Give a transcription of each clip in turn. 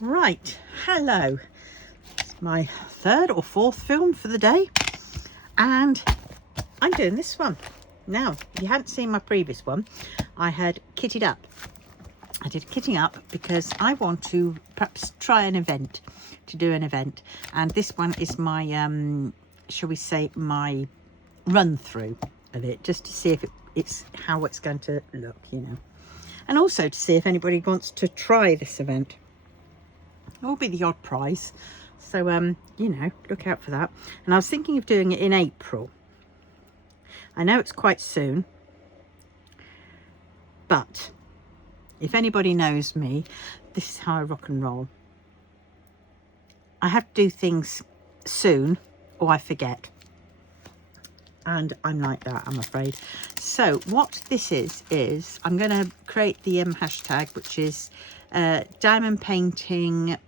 Right, hello. It's my third or fourth film for the day, and I'm doing this one. Now, if you hadn't seen my previous one, I had kitted up. I did kitting up because I want to perhaps try an event, and this one is my, shall we say, my run through of it, just to see if it's how it's going to look, you know, and also to see if anybody wants to try this event. It will be the odd prize, so you know, look out for that. And I was thinking of doing it in April. I know it's quite soon, but if anybody knows me, this is how I rock and roll. I have to do things soon or I forget, and I'm like that, I'm afraid. So what this is I'm going to create the hashtag, which is diamond painting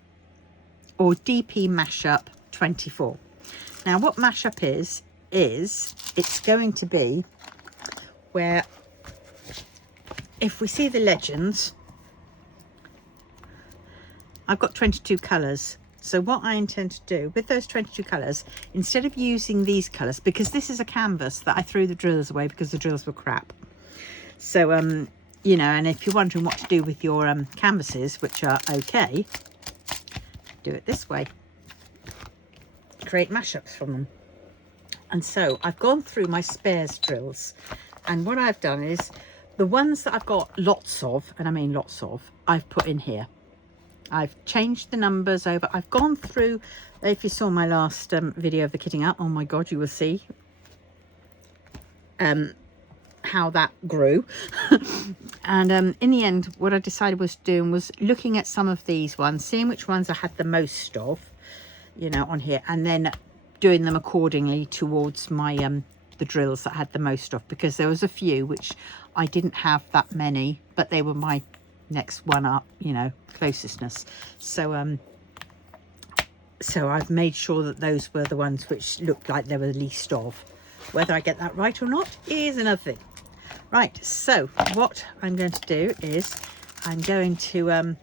or DP mashup 24. Now what mashup is it's going to be where, if we see the legends, I've got 22 colours. So what I intend to do with those 22 colours, instead of using these colours, because this is a canvas that I threw the drills away because the drills were crap. So, you know, and if you're wondering what to do with your canvases, which are okay, do it this way. Create mashups from them. And so I've gone through my spares drills, and what I've done is the ones that I've got lots of, and I mean lots of, I've put in here. I've changed the numbers over. I've gone through, if you saw my last video of the kitting up, oh my god, you will see how that grew. And in the end, what I decided was doing was looking at some of these ones, seeing which ones I had the most of, you know, on here, and then doing them accordingly towards my the drills that I had the most of, because there was a few which I didn't have that many, but they were my next one up, you know, closestness. So so I've made sure that those were the ones which looked like they were the least of. Whether I get that right or not is another thing. Right, so what I'm going to do is I'm going to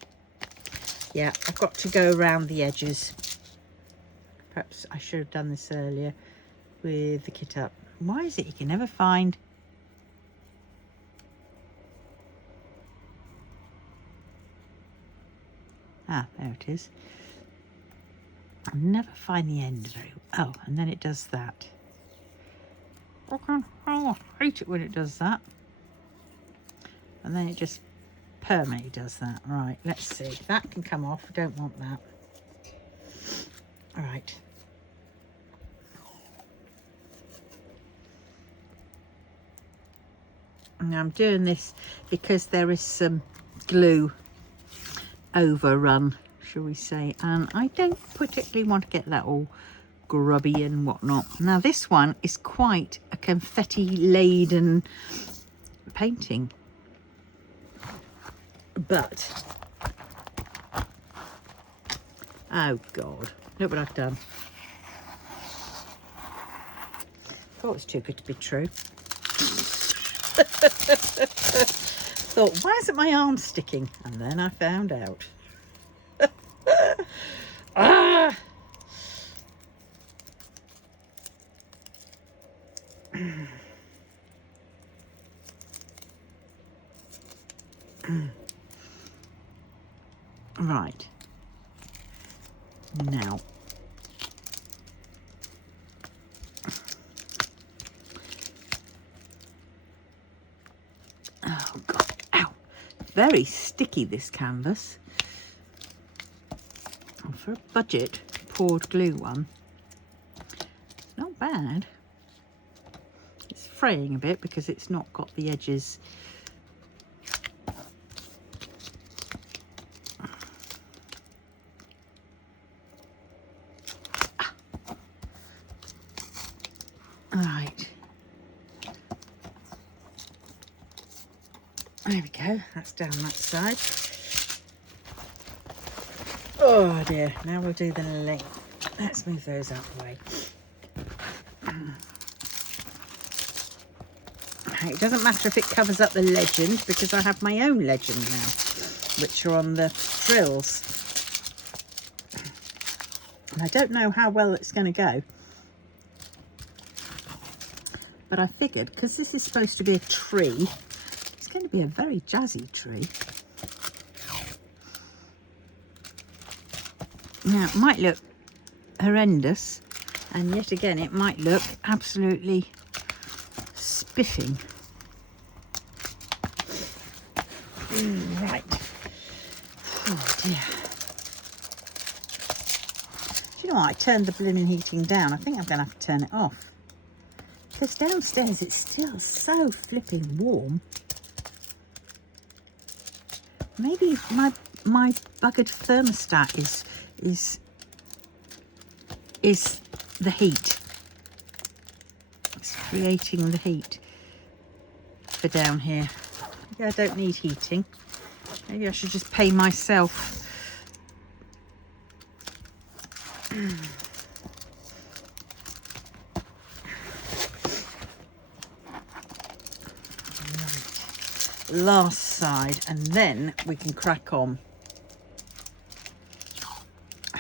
yeah, I've got to go around the edges. Perhaps I should have done this earlier with the kit up. Why is it you can never find? Ah, there it is. I never find the end very well. Oh, and then it does that. Oh, I hate it when it does that. And then it just permanently does that. Right, let's see. That can come off. I don't want that. All right. Now I'm doing this because there is some glue overrun, shall we say, and I don't particularly want to get that all grubby and whatnot. Now this one is quite a confetti laden painting, but oh god, look what I've done. Thought it was too good to be true. Thought, why isn't my arm sticking? And then I found out. Ah! Right. Now. Oh god, ow. Very sticky, this canvas. And for a budget poured glue one, not bad. It's fraying a bit because it's not got the edges. Right. There we go, that's down that side. Oh dear, now we'll do the length. Let's move those out of the way. It doesn't matter if it covers up the legend, because I have my own legend now, which are on the frills. And I don't know how well it's going to go. But I figured, because this is supposed to be a tree, it's going to be a very jazzy tree. Now, it might look horrendous, and yet again, it might look absolutely spiffing. Right. Oh dear. Do you know what? I turned the blooming heating down. I think I'm going to have to turn it off. Because downstairs it's still so flipping warm. Maybe my buggered thermostat is the heat. It's creating the heat for down here. Maybe I don't need heating. Maybe I should just pay myself. Last side, and then we can crack on.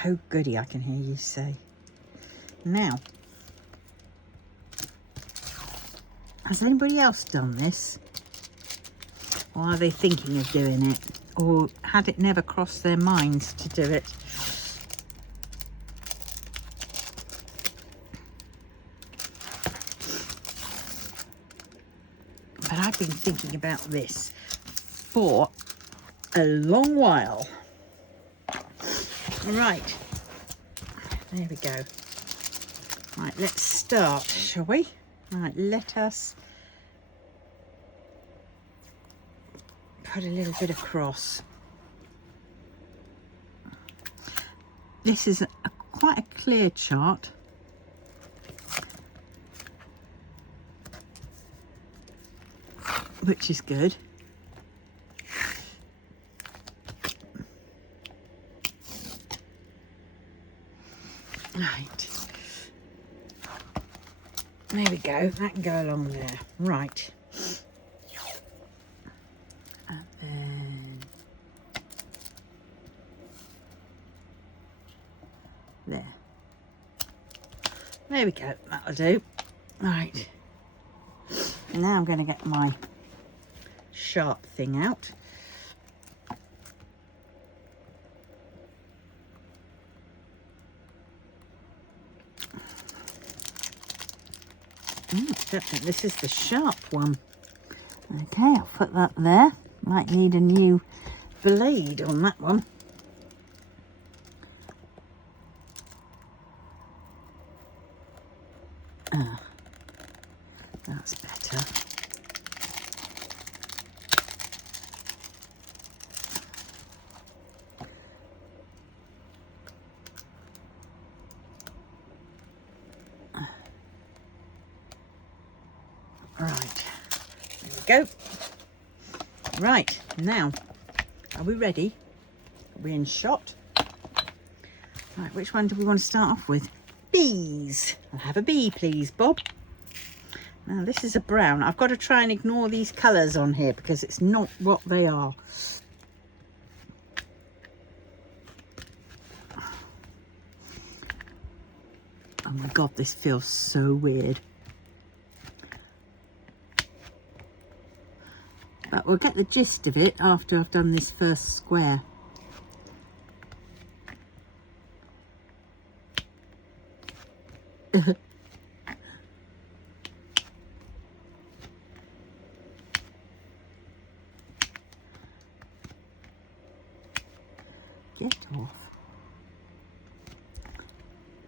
Oh goody, I can hear you say. Now, has anybody else done this? Or are they thinking of doing it? Or had it never crossed their minds to do it? But I've been thinking about this for a long while. Right, there we go. Right, let's start, shall we? Right, let us put a little bit across. This is quite a clear chart. Which is good. Right. There we go. That can go along there. Right. And then there. There we go. That'll do. Right. Now I'm going to get my sharp thing out. I don't think this is the sharp one. Okay, I'll put that there. Might need a new blade on that one. Ah, that's better. Right, there we go. Right, now, are we ready? Are we in shot? Right, which one do we want to start off with? Bees. I'll have a bee, please, Bob. Now, this is a brown. I've got to try and ignore these colours on here because it's not what they are. Oh my God, this feels so weird. But we'll get the gist of it after I've done this first square. Get off.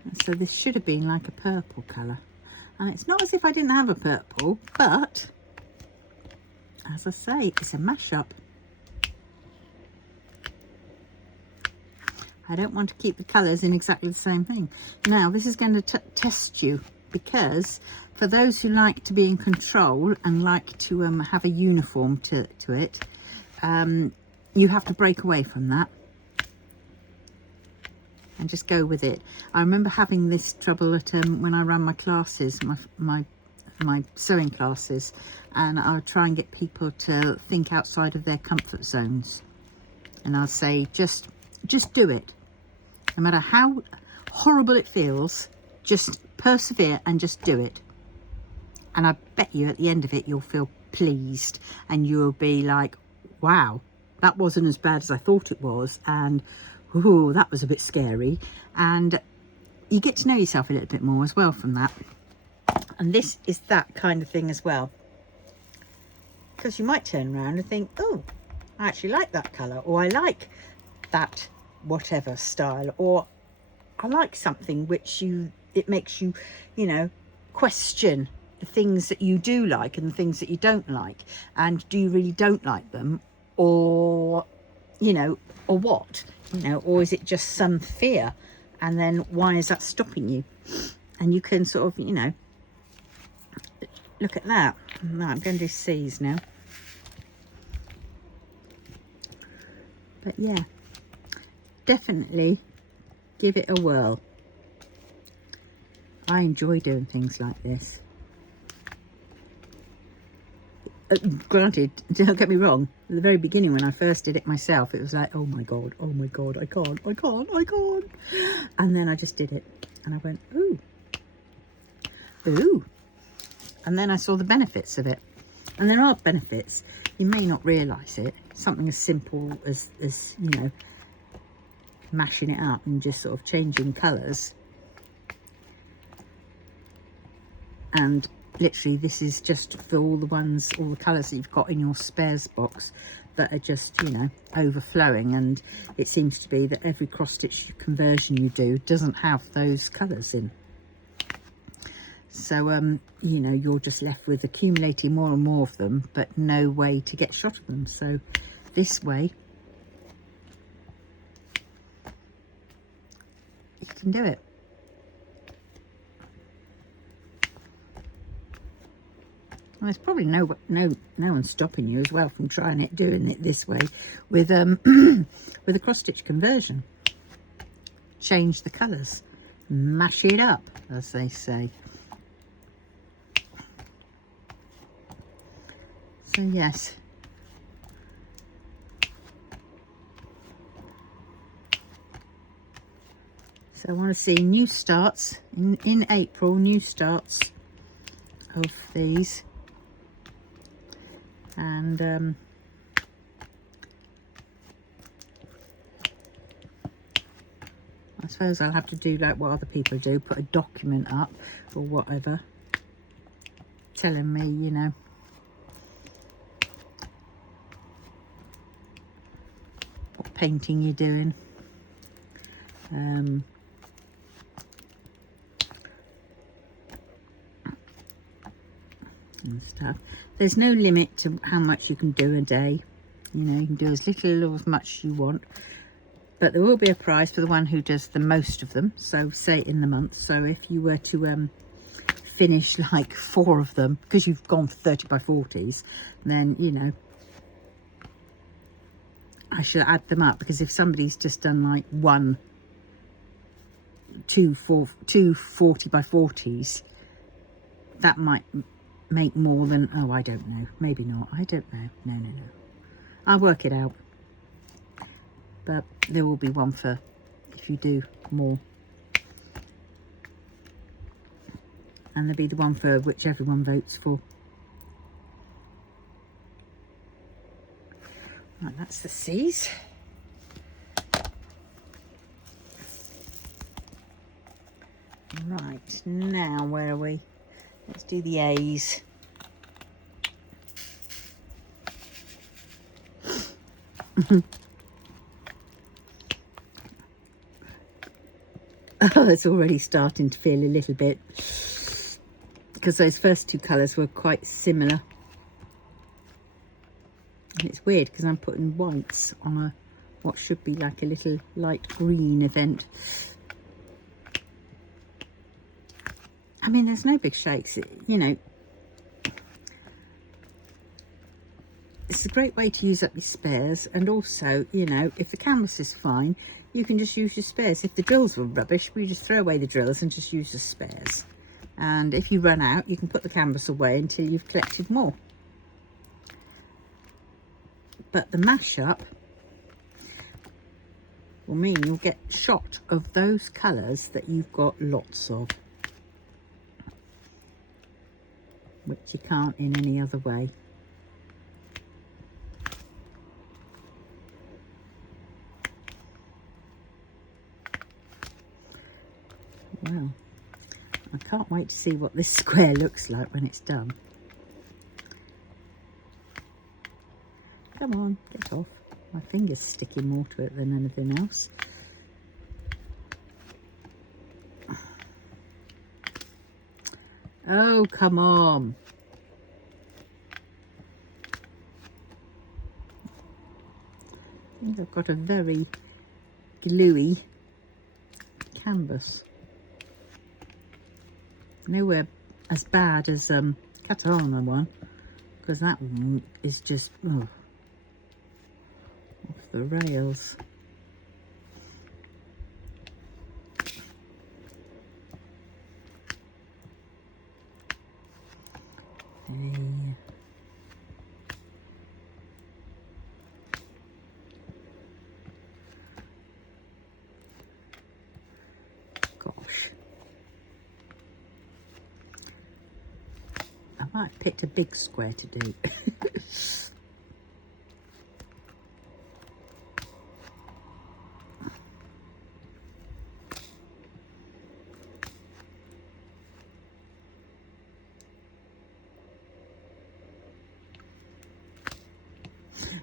And so this should have been like a purple colour. And it's not as if I didn't have a purple, but as I say, it's a mashup. I don't want to keep the colours in exactly the same thing. Now, this is going to test you because for those who like to be in control and like to have a uniform to it, you have to break away from that and just go with it. I remember having this trouble at when I ran my classes, my sewing classes, and I would try and get people to think outside of their comfort zones, and I'll say just do it, no matter how horrible it feels, just persevere and just do it. And I bet you at the end of it, you'll feel pleased and you'll be like, wow, that wasn't as bad as I thought it was. And ooh, that was a bit scary. And you get to know yourself a little bit more as well from that. And this is that kind of thing as well. Because you might turn around and think, oh, I actually like that colour, or I like that whatever style, or I like something which it makes you, you know, question the things that you do like and the things that you don't like. And do you really don't like them, or, you know, or what, you know, or is it just some fear? And then why is that stopping you? And you can sort of, you know, look at that. Right, I'm going to do C's now. But yeah, definitely give it a whirl. I enjoy doing things like this. Granted, don't get me wrong, at the very beginning when I first did it myself, it was like, oh my god, I can't. And then I just did it and I went, ooh. And then I saw the benefits of it. And there are benefits. You may not realise it. Something as simple as you know, mashing it up and just sort of changing colours. And literally this is just for all the colours that you've got in your spares box that are just, you know, overflowing. And it seems to be that every cross stitch conversion you do doesn't have those colours in. So, you know, you're just left with accumulating more and more of them, but no way to get shot of them. So this way, you can do it. And there's probably no one stopping you as well from doing it this way with with a cross stitch conversion. Change the colours, mash it up, as they say. So yes, so I want to see new starts in April, new starts of these. And I suppose I'll have to do like what other people do, put a document up or whatever telling me, you know, what painting you're doing. And stuff. There's no limit to how much you can do a day. You know, you can do as little or as much as you want, but there will be a prize for the one who does the most of them. So say in the month, so if you were to finish like 4 of them, because you've gone for 30 by 40s, then, you know, I should add them up, because if somebody's just done like two 40 by 40s, that might make more than, oh, I don't know, maybe not, I don't know, no, I'll work it out. But there will be one for if you do more, and there'll be the one for which everyone votes for. Right, that's the C's. Right, now where are we? Let's do the A's. Oh, it's already starting to feel a little bit, because those first 2 colours were quite similar. And it's weird because I'm putting whites on a what should be like a little light green event. I mean, there's no big shakes, you know. It's a great way to use up your spares, and also, you know, if the canvas is fine, you can just use your spares. If the drills were rubbish, we just throw away the drills and just use the spares. And if you run out, you can put the canvas away until you've collected more. But the mash-up, will mean you'll get shot of those colours that you've got lots of, which you can't in any other way. Well, I can't wait to see what this square looks like when it's done. Come on, get off. My finger's sticking more to it than anything else. Oh, come on. I think I've got a very gluey canvas. Nowhere as bad as Catalana one, because that one is just off the rails. Gosh. I might have picked a big square to do.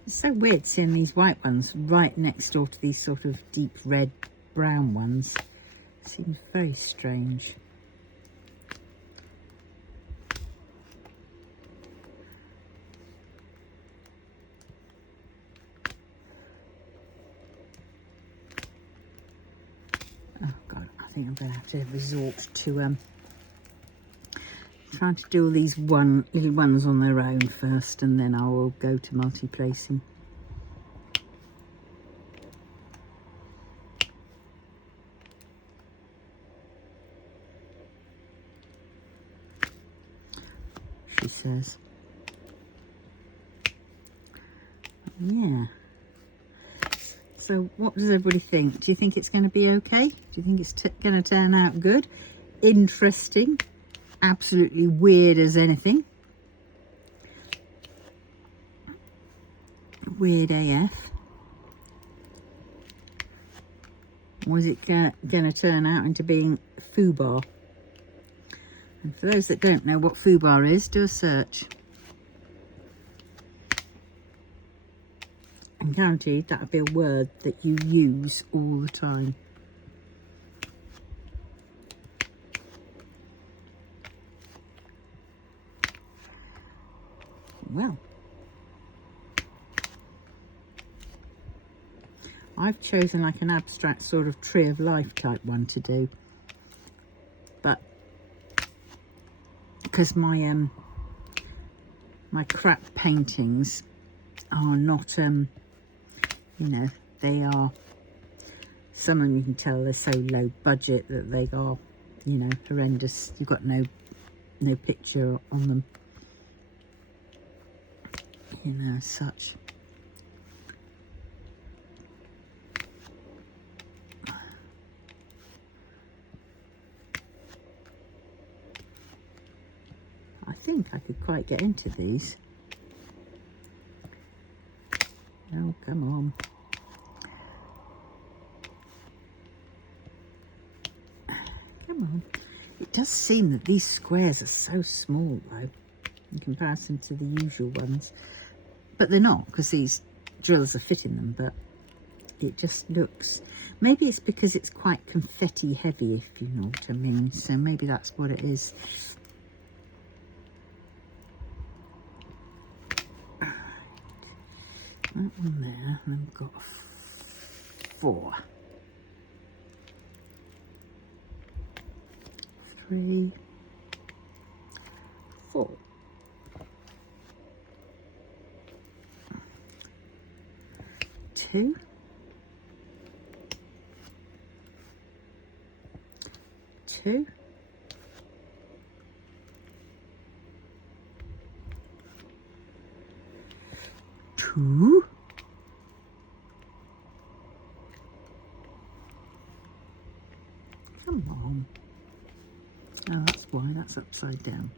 It's so weird seeing these white ones right next door to these sort of deep red brown ones. Seems very strange. Oh God, I think I'm going to have to resort to trying to do all these little ones on their own first, and then I will go to multi-placing. She says. Yeah. So what does everybody think? Do you think it's going to be okay? Do you think it's going to turn out good? Interesting? Absolutely weird as anything? Weird AF? Or is it going to turn out into being foobar? And for those that don't know what foobar is, do a search. I'm guaranteed that'll be a word that you use all the time. Well, I've chosen like an abstract sort of tree of life type one to do, but because my my crap paintings are not you know, they are, some of them you can tell they're so low budget that they are, you know, horrendous. You've got no picture on them, you know, as such. I think I could quite get into these. Oh, come on. Come on. It does seem that these squares are so small, though, in comparison to the usual ones. But they're not, because these drills are fitting them, but it just looks... Maybe it's because it's quite confetti heavy, if you know what I mean. So maybe that's what it is. That one there, and then we've got 4. 3, 4. 2. 2. 2. Come on. Oh, that's why. That's upside down.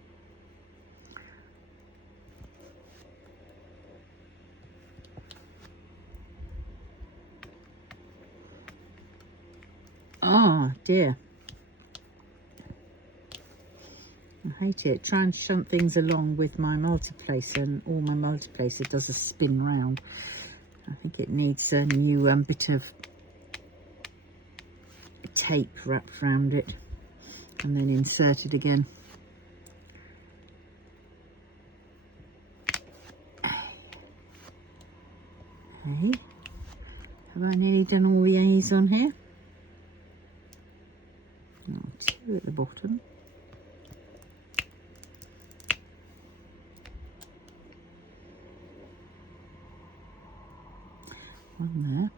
Oh, dear. I hate it. Try and shunt things along with my multiplacer, and all my multiplacer does a spin round. I think it needs a new bit of tape wrapped around it and then insert it again. Okay. Have I nearly done all the A's on here? Oh, 2 at the bottom. One there.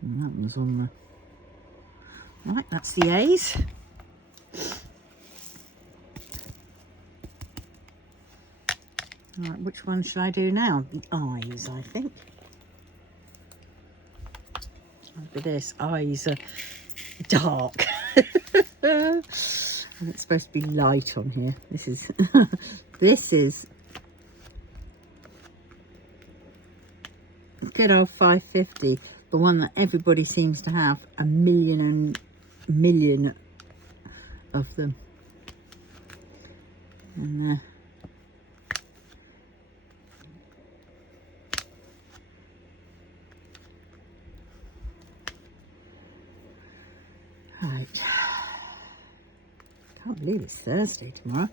That one's on the... Right, that's the A's. Right, which one should I do now? The eyes, I think. Look at this, eyes are dark. And it's supposed to be light on here. This is this is good old 550, the one that everybody seems to have a million of them. And right. Can't believe it's Thursday tomorrow.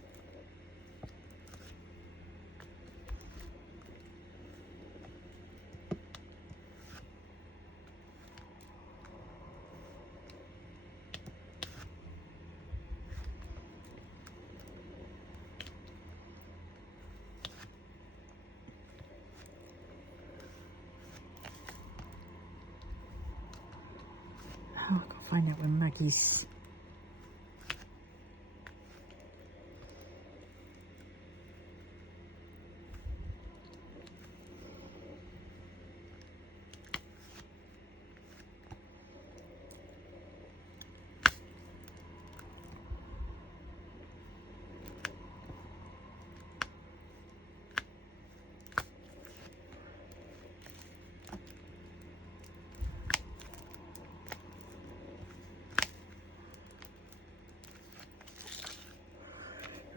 Oh, I can't find out where Maggie's...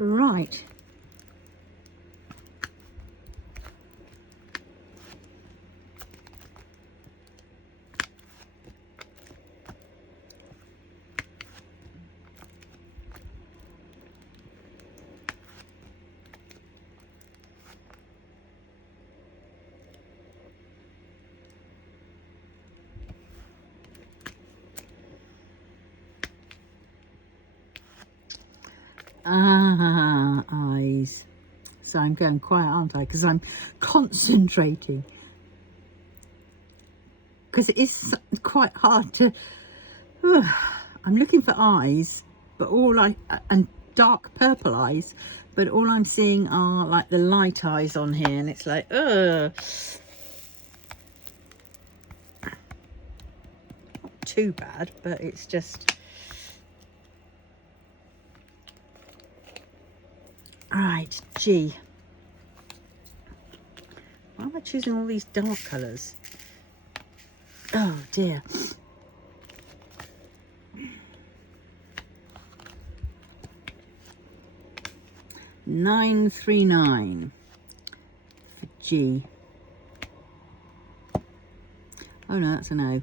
Right. Ah, eyes. So I'm going quiet, aren't I? Because I'm concentrating. Because it is quite hard to... I'm looking for eyes, but and dark purple eyes, but all I'm seeing are like the light eyes on here, and it's like, ugh. Not too bad, but it's just... Right, G. Why am I choosing all these dark colours? Oh dear. $939 for G. Oh no, that's an O.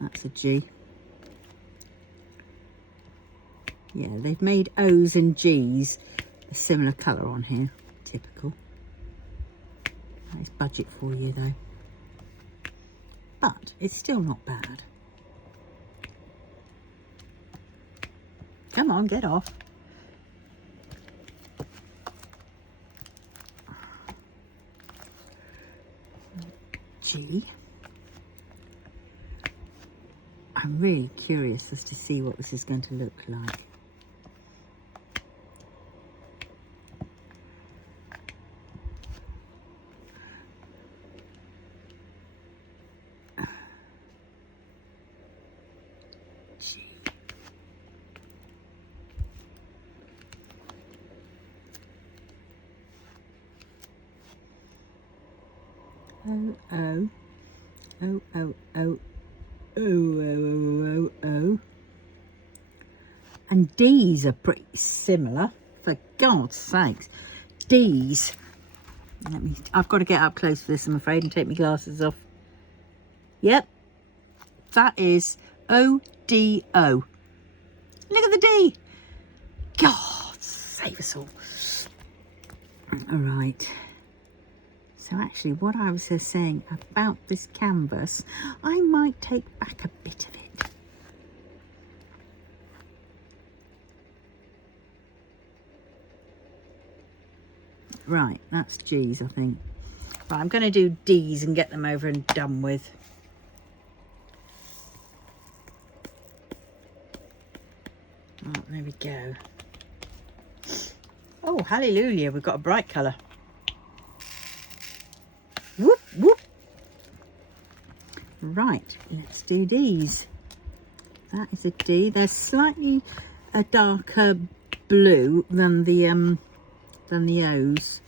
That's a G. Yeah, they've made O's and G's a similar colour on here. Typical. Nice budget for you though. But it's still not bad. Come on, get off. G. I'm really curious as to see what this is going to look like. Oh, oh, oh, oh, oh, oh, oh, oh, oh. And D's are pretty similar, for God's sakes. D's. I've got to get up close for this, I'm afraid, and take my glasses off. Yep, that is O-D-O. Look at the D. God, save us all. All right. So actually, what I was saying about this canvas, I might take back a bit of it. Right, that's G's, I think. But I'm going to do D's and get them over and done with. Oh, there we go. Oh, hallelujah, we've got a bright colour. Whoop, whoop. Right, let's do D's. That is a D. They're slightly a darker blue than the O's.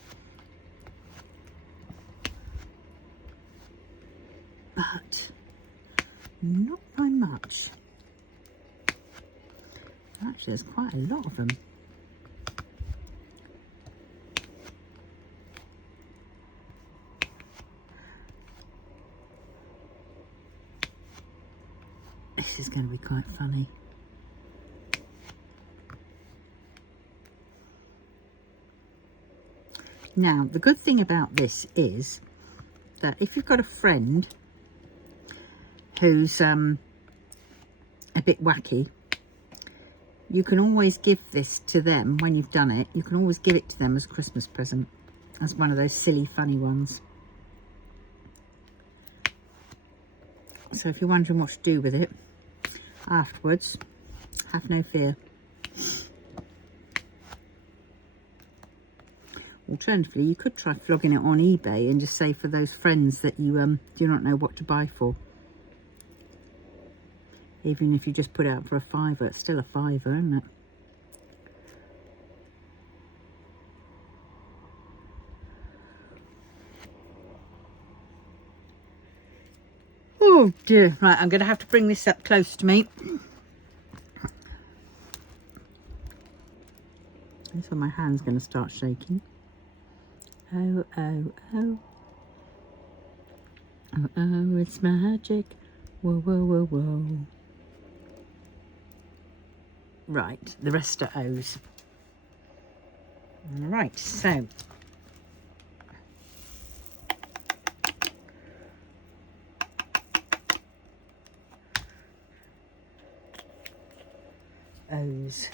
But not by much. Actually, there's quite a lot of them. This is going to be quite funny. Now, the good thing about this is that if you've got a friend who's a bit wacky, you can always give this to them when you've done it. You can always give it to them as a Christmas present, as one of those silly, funny ones. So if you're wondering what to do with it afterwards, have no fear. Alternatively, you could try flogging it on eBay and just say for those friends that you do not know what to buy for. Even if you just put it out for a £5, it's still a £5, isn't it? Oh dear. Right, I'm going to have to bring this up close to me. So my hand's going to start shaking. Oh, oh, oh. Oh, oh, it's magic. Whoa, whoa, whoa, whoa. Right, the rest are O's. Right, so. O's.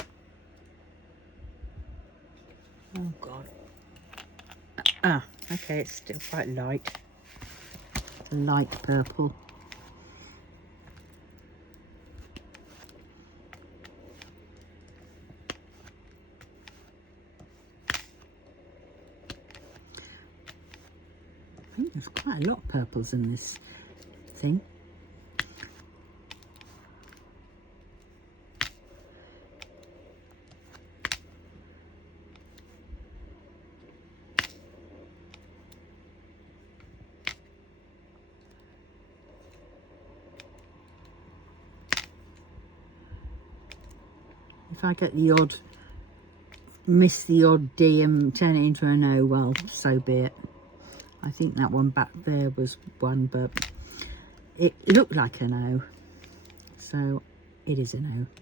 Oh, God. Ah, okay, it's still quite light. Light purple. I think there's quite a lot of purples in this thing. If I get the odd, miss the odd D and turn it into an O, well, so be it. I think that one back there was one, but it looked like an O, so it is an O.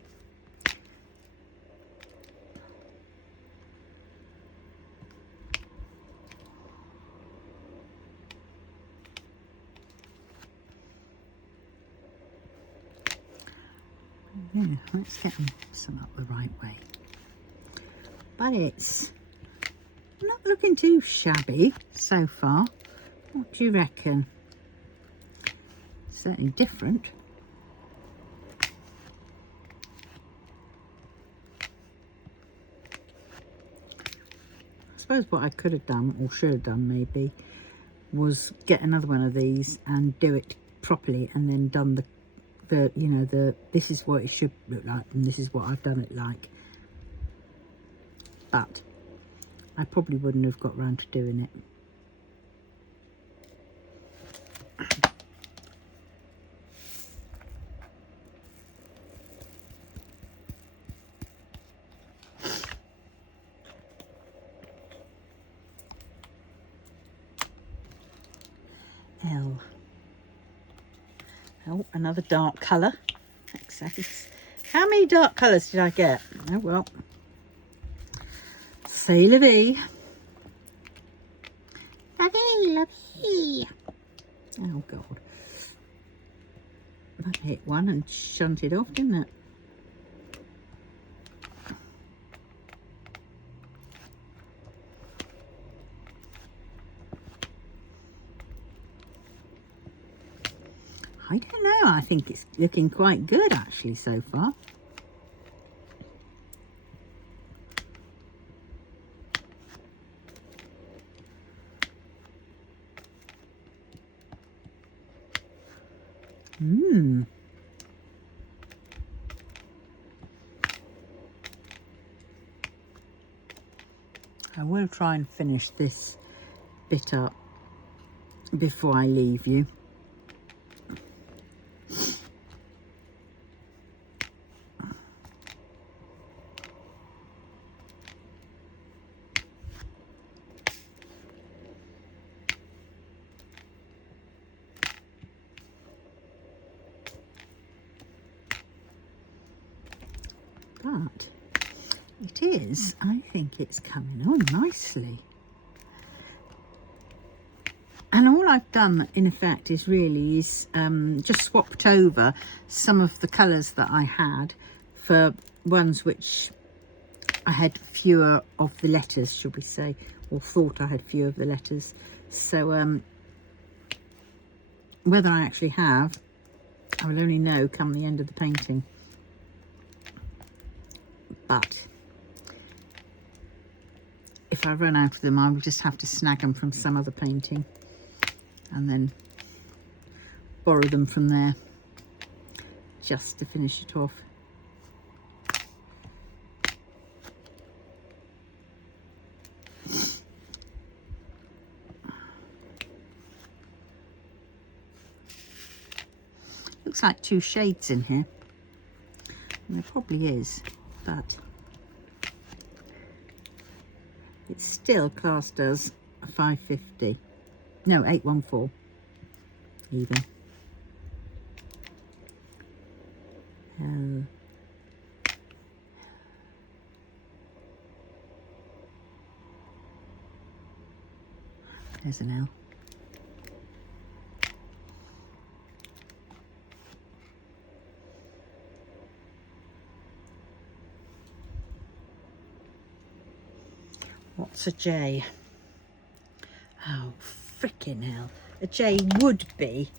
Yeah, let's get some up the right way. But it's not looking too shabby so far. What do you reckon? Certainly different. I suppose what I could have done, or should have done maybe, was get another one of these and do it properly, and then done the you know, this is what it should look like and this is what I've done it like. But I probably wouldn't have got round to doing it. L. Oh, another dark colour. How many dark colours did I get? Oh well. C'est la vie. La vie, la vie. Oh God. That hit one and shunted off, didn't it? I don't know. I think it's looking quite good actually so far. I will try and finish this bit up before I leave you. But it is, I think it's coming on nicely. And all I've done in effect is just swapped over some of the colours that I had for ones which I had fewer of the letters, should we say, or thought I had fewer of the letters. So whether I actually have, I will only know come the end of the painting. But if I run out of them, I will just have to snag them from some other painting and then borrow them from there just to finish it off. Looks like 2 shades in here, and there probably is, but it's still classed as a 550. No, 814 even. There's an L. What's a J? Oh, frickin' hell. A J would be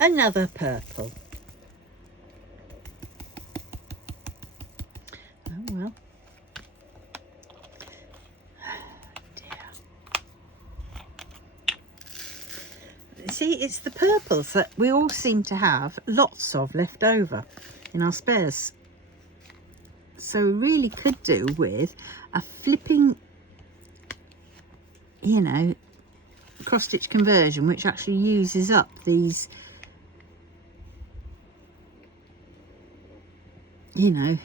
another purple. Oh well. See, it's the purples that we all seem to have lots of left over in our spares. So really could do with a flipping, you know, cross stitch conversion, which actually uses up these, you know,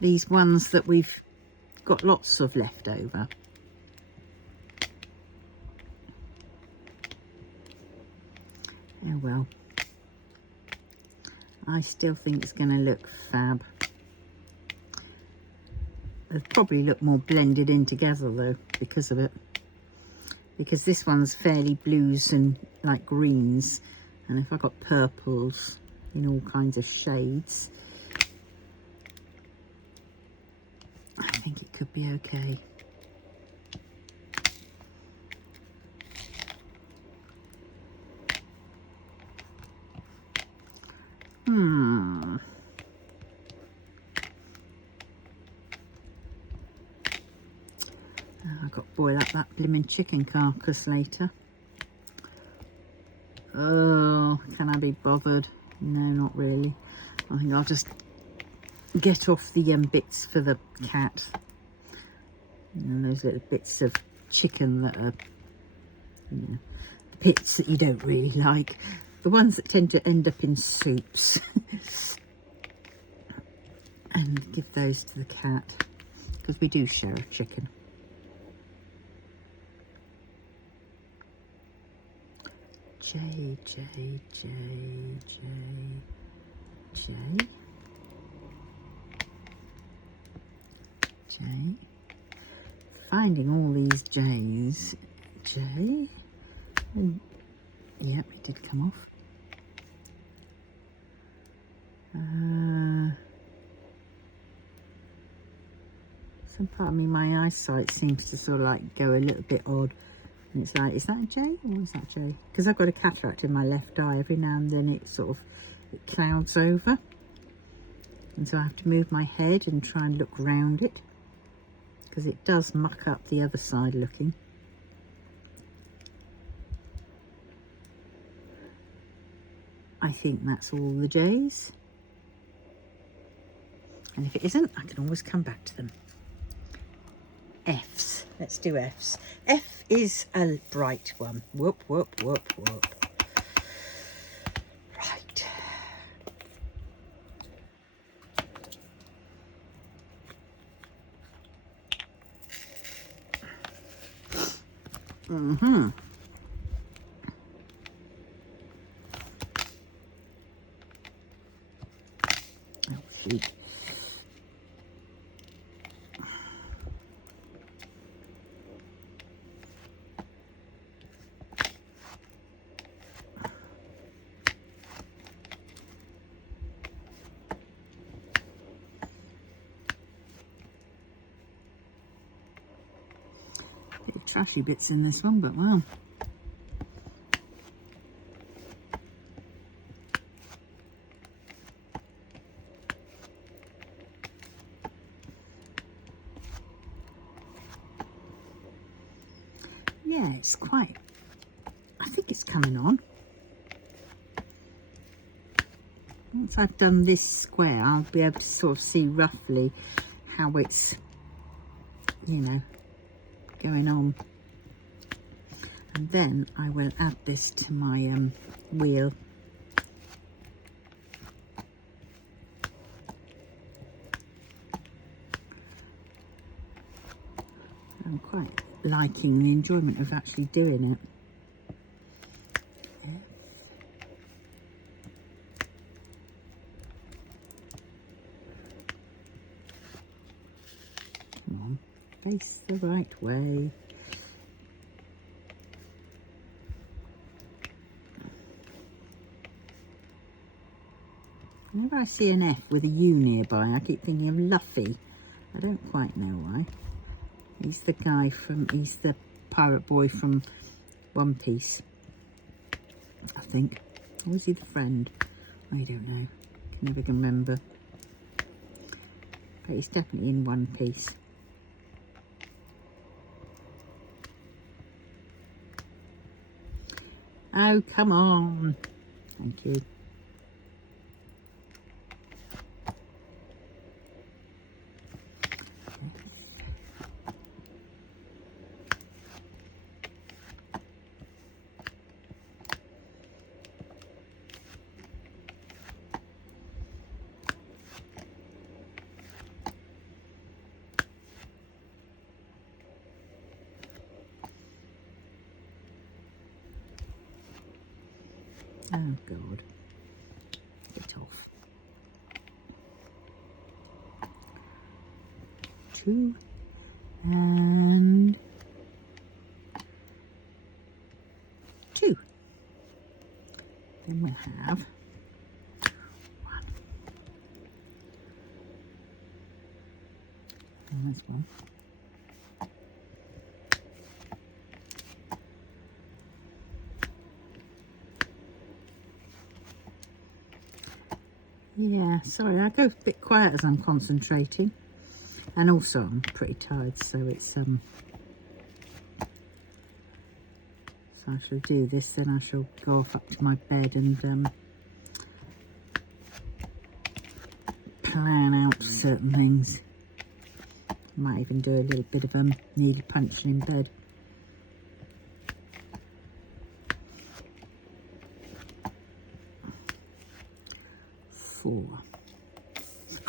these ones that we've got lots of left over. Oh well, I still think it's going to look fab. It'll probably look more blended in together though because of it, because this one's fairly blues and like greens, and if I got purples in all kinds of shades, I think it could be okay. I've got to boil up that blimmin' chicken carcass later. Oh, can I be bothered? No, not really. I think I'll just get off the bits for the cat. You know, those little bits of chicken that are, you know, the bits that you don't really like. The ones that tend to end up in soups. And give those to the cat, because we do share a chicken. J, J, J, J, J, J. Finding all these J's. J. And, yep, it did come off. Some part of me, my eyesight seems to sort of like go a little bit odd. And it's like, is that a J or is that a J? Because I've got a cataract in my left eye. Every now and then it sort of it clouds over. And so I have to move my head and try and look round it. Because it does muck up the other side looking. I think that's all the J's. And if it isn't, I can always come back to them. F's. Let's do F's. F is a bright one. Whoop, whoop, whoop, whoop. Right. Mm-hmm. Oh, shoot. Bit of trashy bits in this one, but well. Yeah, it's quite, I think it's coming on. Once I've done this square, I'll be able to sort of see roughly how it's, you know, going on. And then I will add this to my wheel. I'm quite liking the enjoyment of actually doing it. Come on, face the right way. Whenever I see an F with a U nearby, I keep thinking of Luffy. I don't quite know why. He's the guy from, he's the pirate boy from One Piece, I think. Or is he the friend? I don't know. Can never remember. But he's definitely in One Piece. Oh, come on. Thank you. Oh God, get off. 2 and 2. Then we'll have 1. And there's 1. Yeah, sorry, I go a bit quiet as I'm concentrating, and also I'm pretty tired, so it's so I shall do this, then I shall go off up to my bed and plan out certain things. Might even do a little bit of needle punching in bed.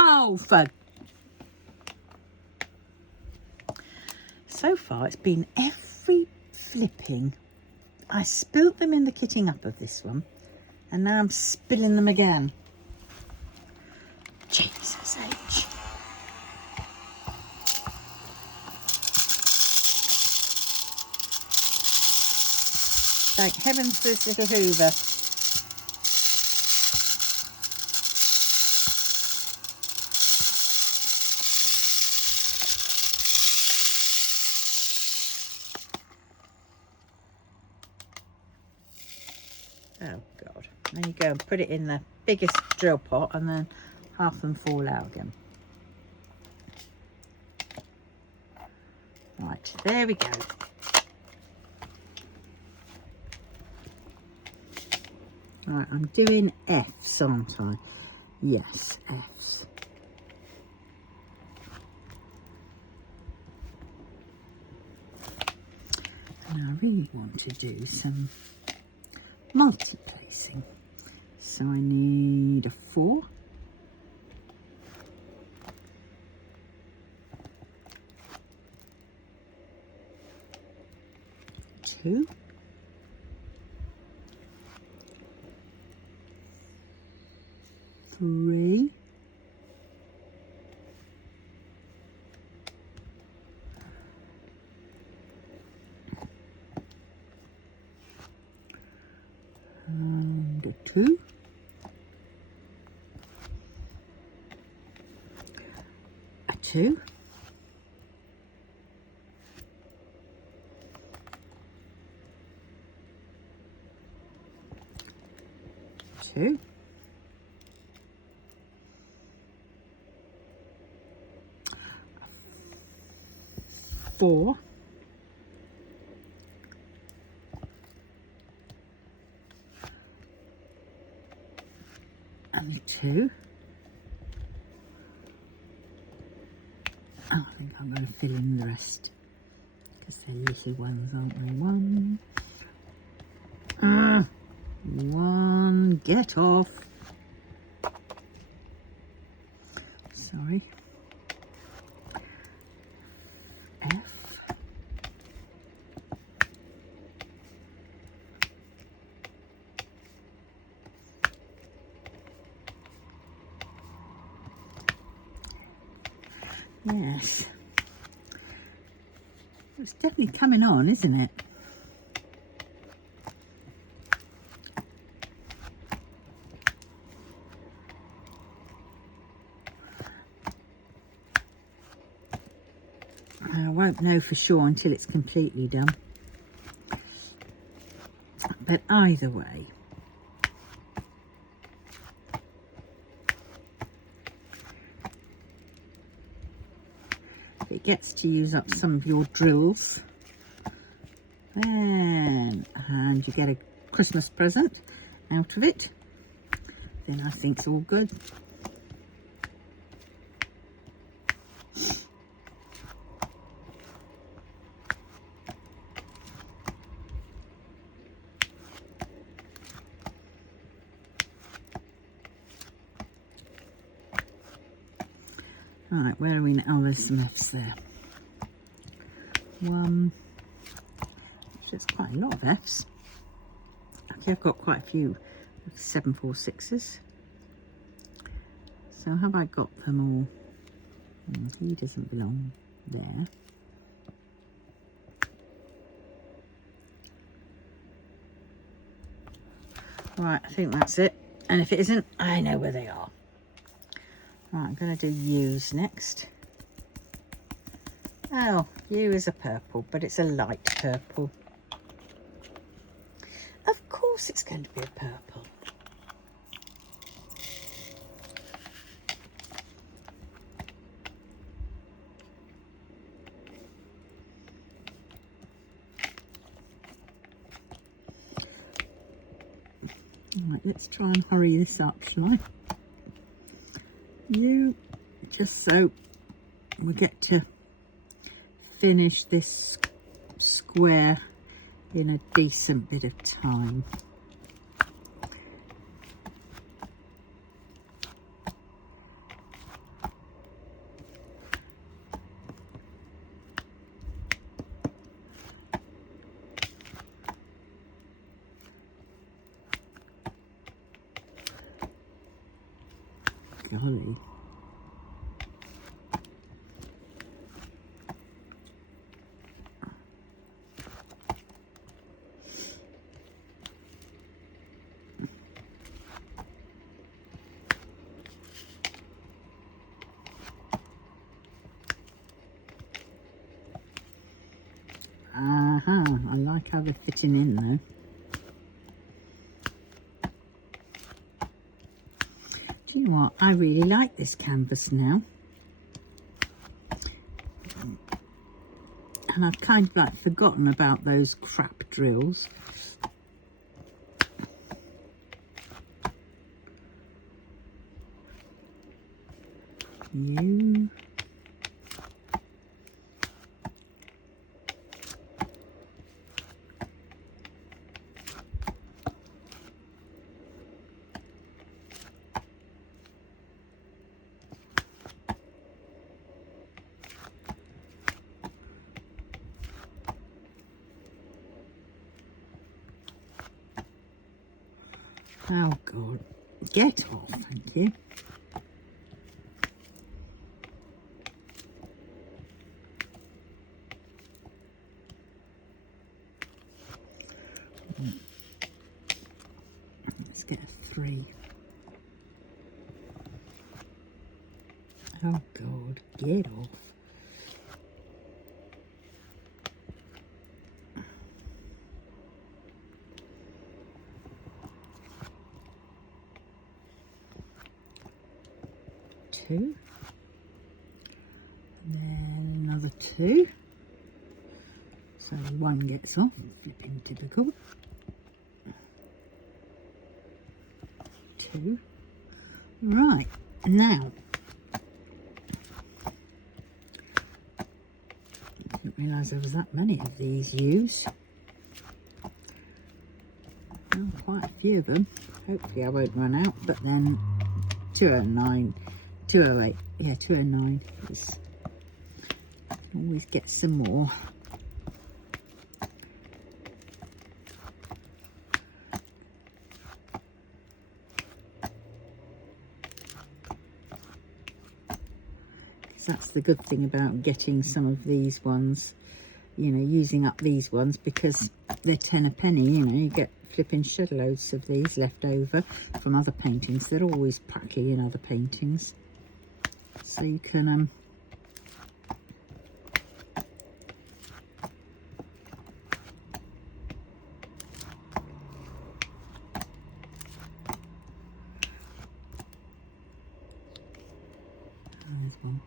Oh, for... So far it's been every flipping I spilled them in the kitting up of this one, and now I'm spilling them again. Jesus H. Thank heavens for this little Hoover. Oh God. Then you go and put it in the biggest drill pot, and then half of them fall out again. Right, there we go. Right, I'm doing F's, aren't I? Yes, F's. And I really want to do some multi-placing. So I need a 4. Two. 3. 2. A 2. Two. 4. And a 2. Oh, I think I'm going to fill in the rest because they're little ones, aren't they? 1. 1. Get off. Sorry. F. Yes. It's definitely coming on, isn't it? I won't know for sure until it's completely done. But either way, if it gets to use up some of your drills, then, and you get a Christmas present out of it, then I think it's all good. Right, where are we now? Oh, there's some F's there. 1. There's quite a lot of F's. Okay, I've got quite a few 7, 4, 6s. So have I got them all? He doesn't belong there. Right, I think that's it. And if it isn't, I know where they are. Right, I'm going to do U's next. Oh, U is a purple, but it's a light purple. Of course it's going to be a purple. Right, let's try and hurry this up, shall I? You, just so we get to finish this square in a decent bit of time. Golly. I like how they're fitting in though. Do you know what? I really like this canvas now. And I've kind of like forgotten about those crap drills. You. Oh God, get off, thank you. Let's get a 3. Oh God, get off. Two. And then another 2. So 1 gets off, flipping typical. 2. Right, now. Didn't realise there was that many of these used. Oh, quite a few of them. Hopefully I won't run out, but then 209, 208, yeah, 209 is always get some more. That's the good thing about getting some of these ones, you know, using up these ones, because they're 10 a penny, you know, you get flipping shed loads of these left over from other paintings. They're always practically in other paintings, so you can there's one.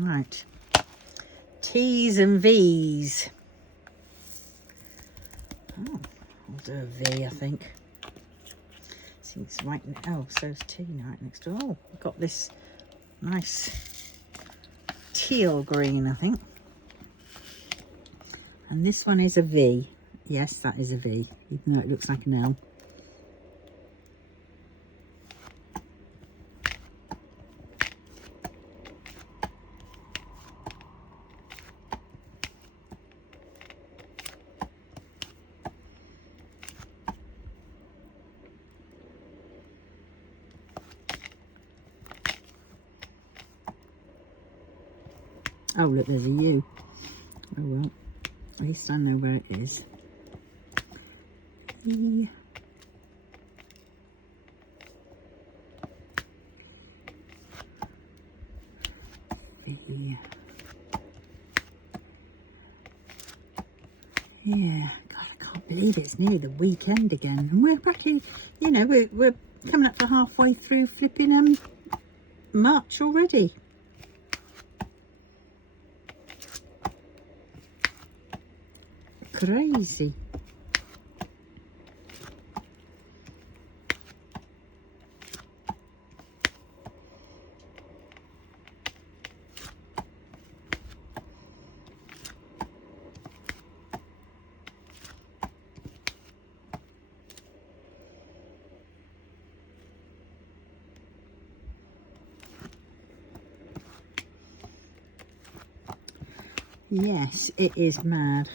Right, T's and V's. Oh, I'll do a V, I think. See, it's right. Oh, so's T right next to. Oh, I've got this nice teal green, I think. And this one is a V. Yes, that is a V, even though it looks like an L. Oh, look, there's a U. Oh, well, at least I know where it is. E. V. Yeah, God, I can't believe it's nearly the weekend again. And we're practically, you know, we're coming up for halfway through flipping March already. Crazy. Yes, it is mad.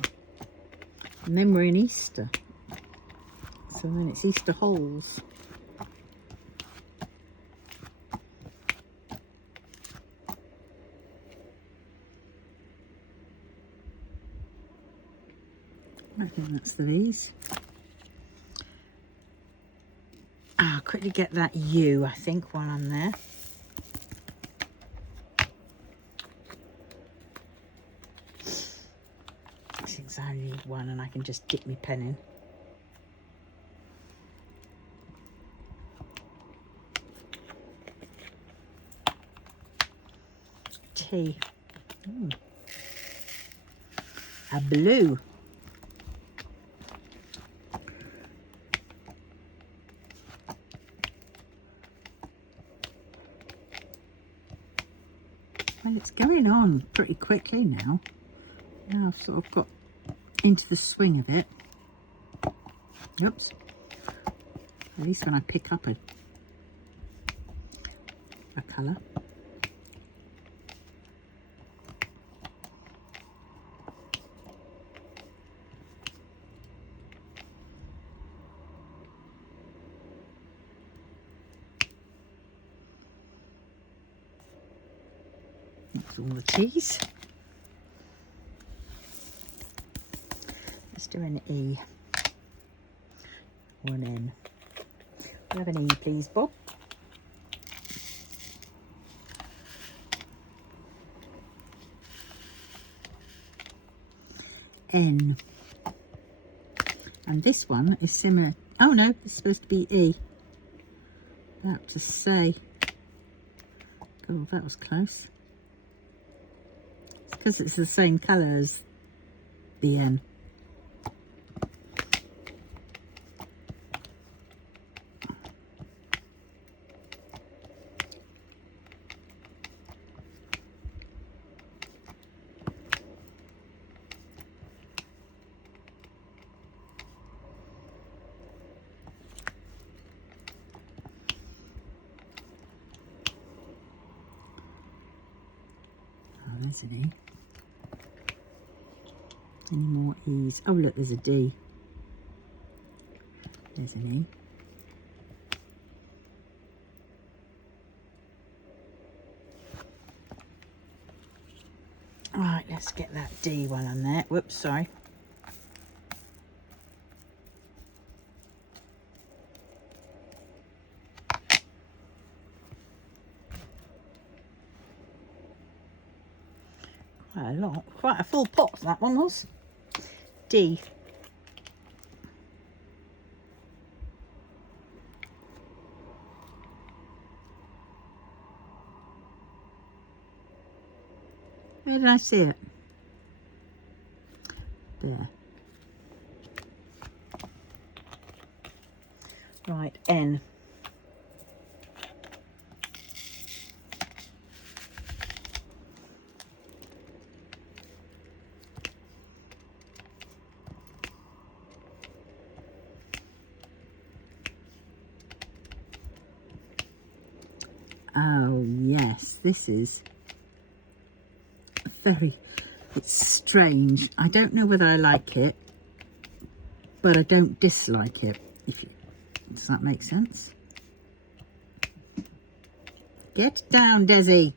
And then we're in Easter. So then it's Easter holes. I think that's the V's. I'll quickly get that U, I think, while I'm there. 6, I only need one and I can just dip my pen in. T. A blue. Well, it's going on pretty quickly now. Now I've sort of got into the swing of it. Oops. At least when I pick up a colour. That's all the T's. Let's do an E or an N. We have an E, please, Bob. N. And this one is similar. Oh no, it's supposed to be E. About to say. Oh, that was close. It's because it's the same colour as the N. There's an E. Any more E's? Oh look, there's a D. There's an E. Right, let's get that D one on there. Whoops, sorry. Quite a lot, quite a full pot that one was. D. Where did I see it? There. Right, N. Oh yes, this is it's strange. I don't know whether I like it, but I don't dislike it. Does that make sense? Get down, Desi.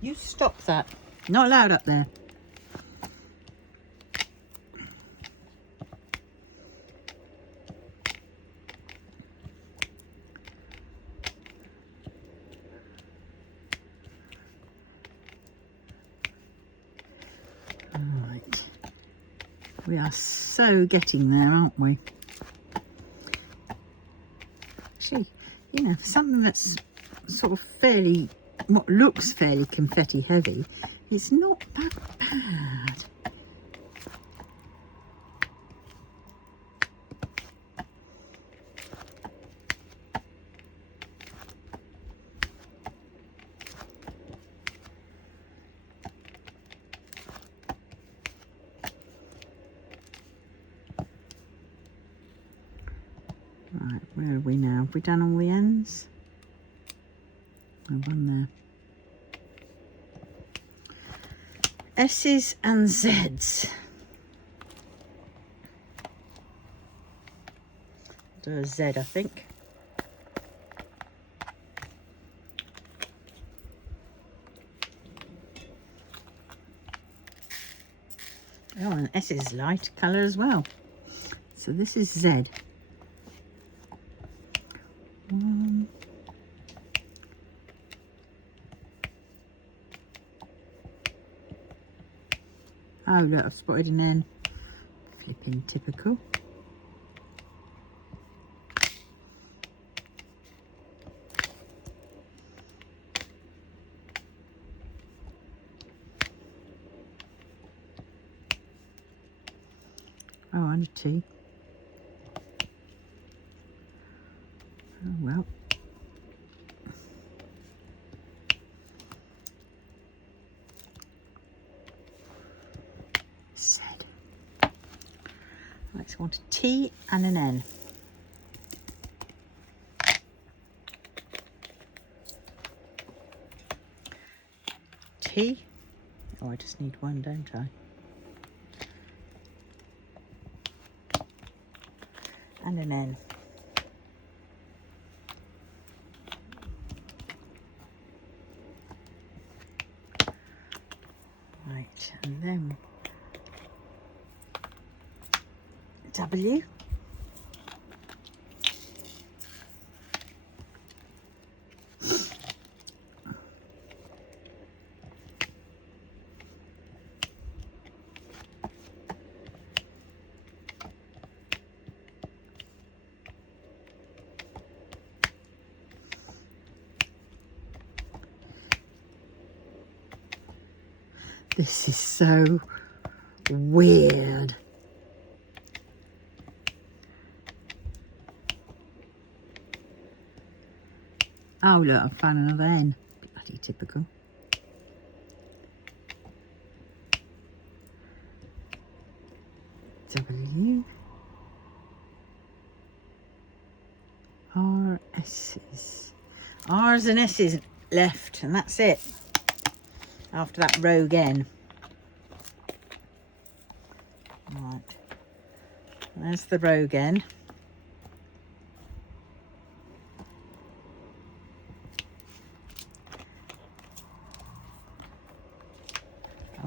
You stop that. Not allowed up there. Right. We are so getting there, aren't we? Actually, you know, something that's sort of fairly, what looks fairly confetti heavy, it's not that bad. Right, where are we now? Have we done all the ends? Oh, one there. S's and Z's. after a Z, I think. Oh, and S is light colour as well. So this is Z. Oh look, I've spotted an N. Flipping typical. Oh, and a T. Oh well. Z. Right, so I want a T and an N. T. Oh, I just need one, don't I? And an N. Right, and then W. This is so weird. Oh look, I found another N. Bloody typical. W. R, S's. R's and S's left, and that's it. After that rogue N. Right. There's the rogue N.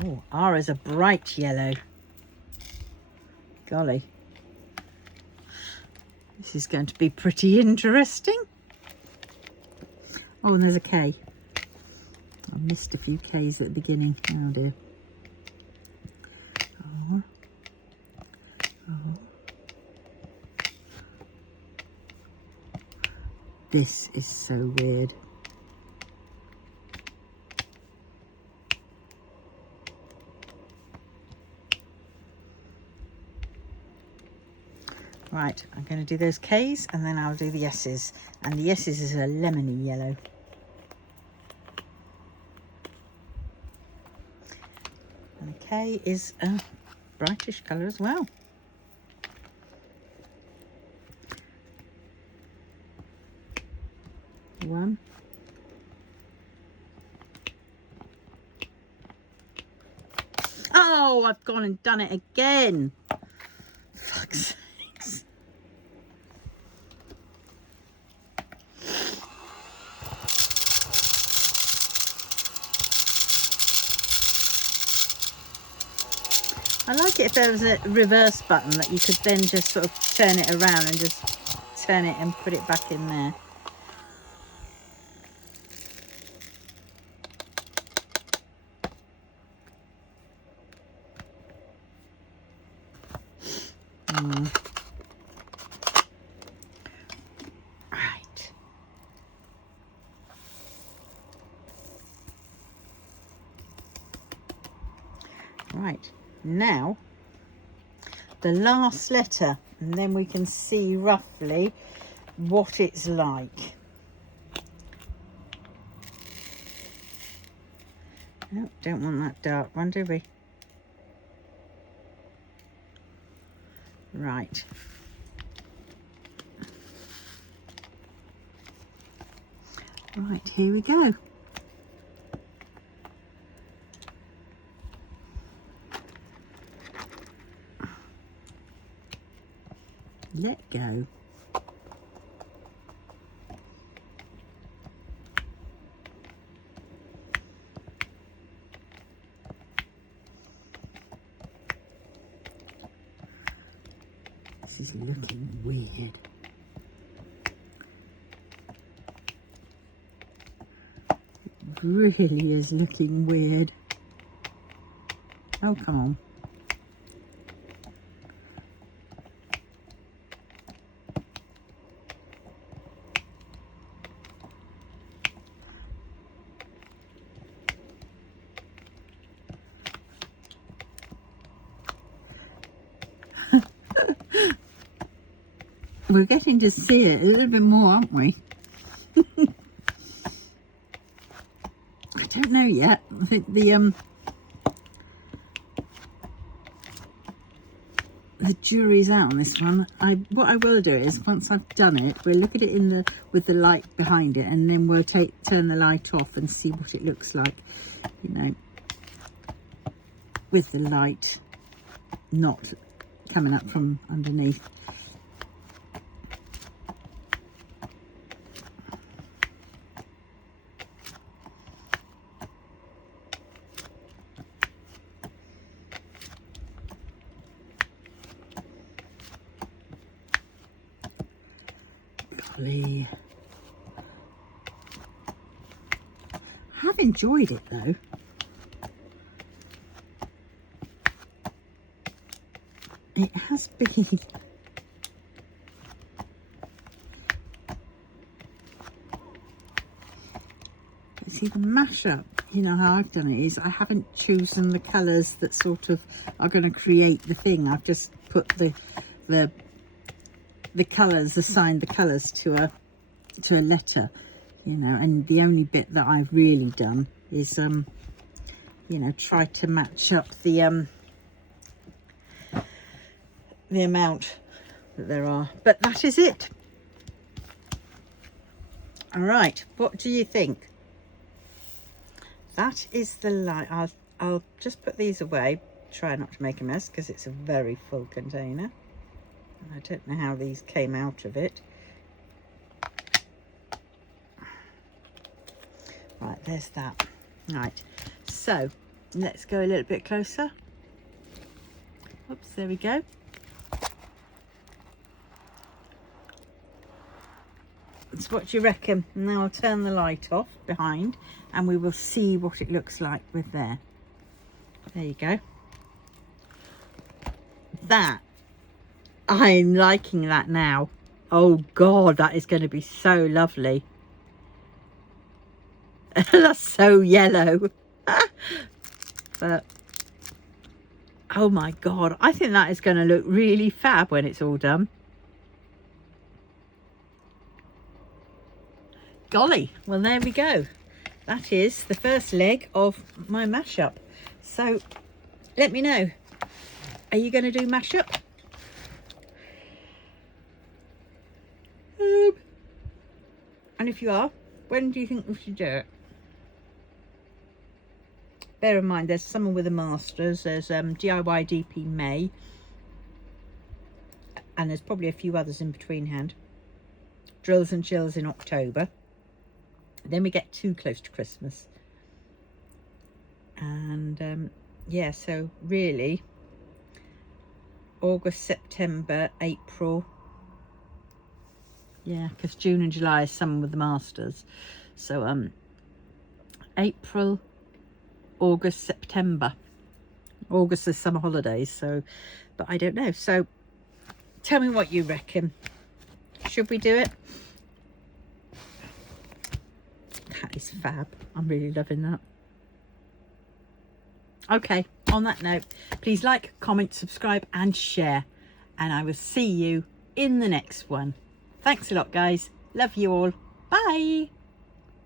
Oh, R is a bright yellow. Golly. This is going to be pretty interesting. Oh, and there's a K. I missed a few K's at the beginning. Oh dear. R. R. This is so weird. Right, I'm going to do those K's and then I'll do the S's. And the S's is a lemony yellow. And the K is a brightish colour as well. One. Oh, I've gone and done it again. Fuck's sakes. I like it if there was a reverse button that you could then just sort of turn it around and just turn it and put it back in there. Right. Right, now the last letter, and then we can see roughly what it's like. No, don't want that dark one, do we? Right. Right, here we go. Let go. is looking weird. It really is looking weird. Oh, come on. We're getting to see it a little bit more, aren't we? I don't know yet. I think the jury's out on this one. What I will do is, once I've done it, we'll look at it with the light behind it, and then we'll turn the light off and see what it looks like, you know, with the light not coming up from underneath. I have enjoyed it though. It has been. See, the mashup, you know how I've done it is I haven't chosen the colours that sort of are going to create the thing. I've just put the colours, assigned the colours to a letter, you know, and the only bit that I've really done is you know, try to match up the amount that there are, but that is it. All right, what do you think? That is the light. I'll just put these away, try not to make a mess because it's a very full container. I don't know how these came out of it. Right, there's that. Right, so let's go a little bit closer. Oops, there we go. So what do you reckon? Now I'll turn the light off behind and we will see what it looks like with there. There you go. That, I'm liking that now. Oh God, that is going to be so lovely. That's so yellow. But oh my God, I think that is going to look really fab when it's all done. Golly, well there we go. That is the first leg of my mashup. So let me know, are you going to do mashup? And if you are, when do you think we should do it? Bear in mind there's Summer with the Masters, there's DIY DP May, and there's probably a few others in between hand. Drills and Chills in October. Then we get too close to Christmas, and yeah, so really August, September, April, yeah, because June and July is Summer with the Masters, so April, August, September. August is summer holidays, so, but I don't know. So tell me what you reckon. Should we do it? That is fab. I'm really loving that. Okay, on that note, please like, comment, subscribe and share, and I will see you in the next one. Thanks a lot, guys. Love you all. Bye.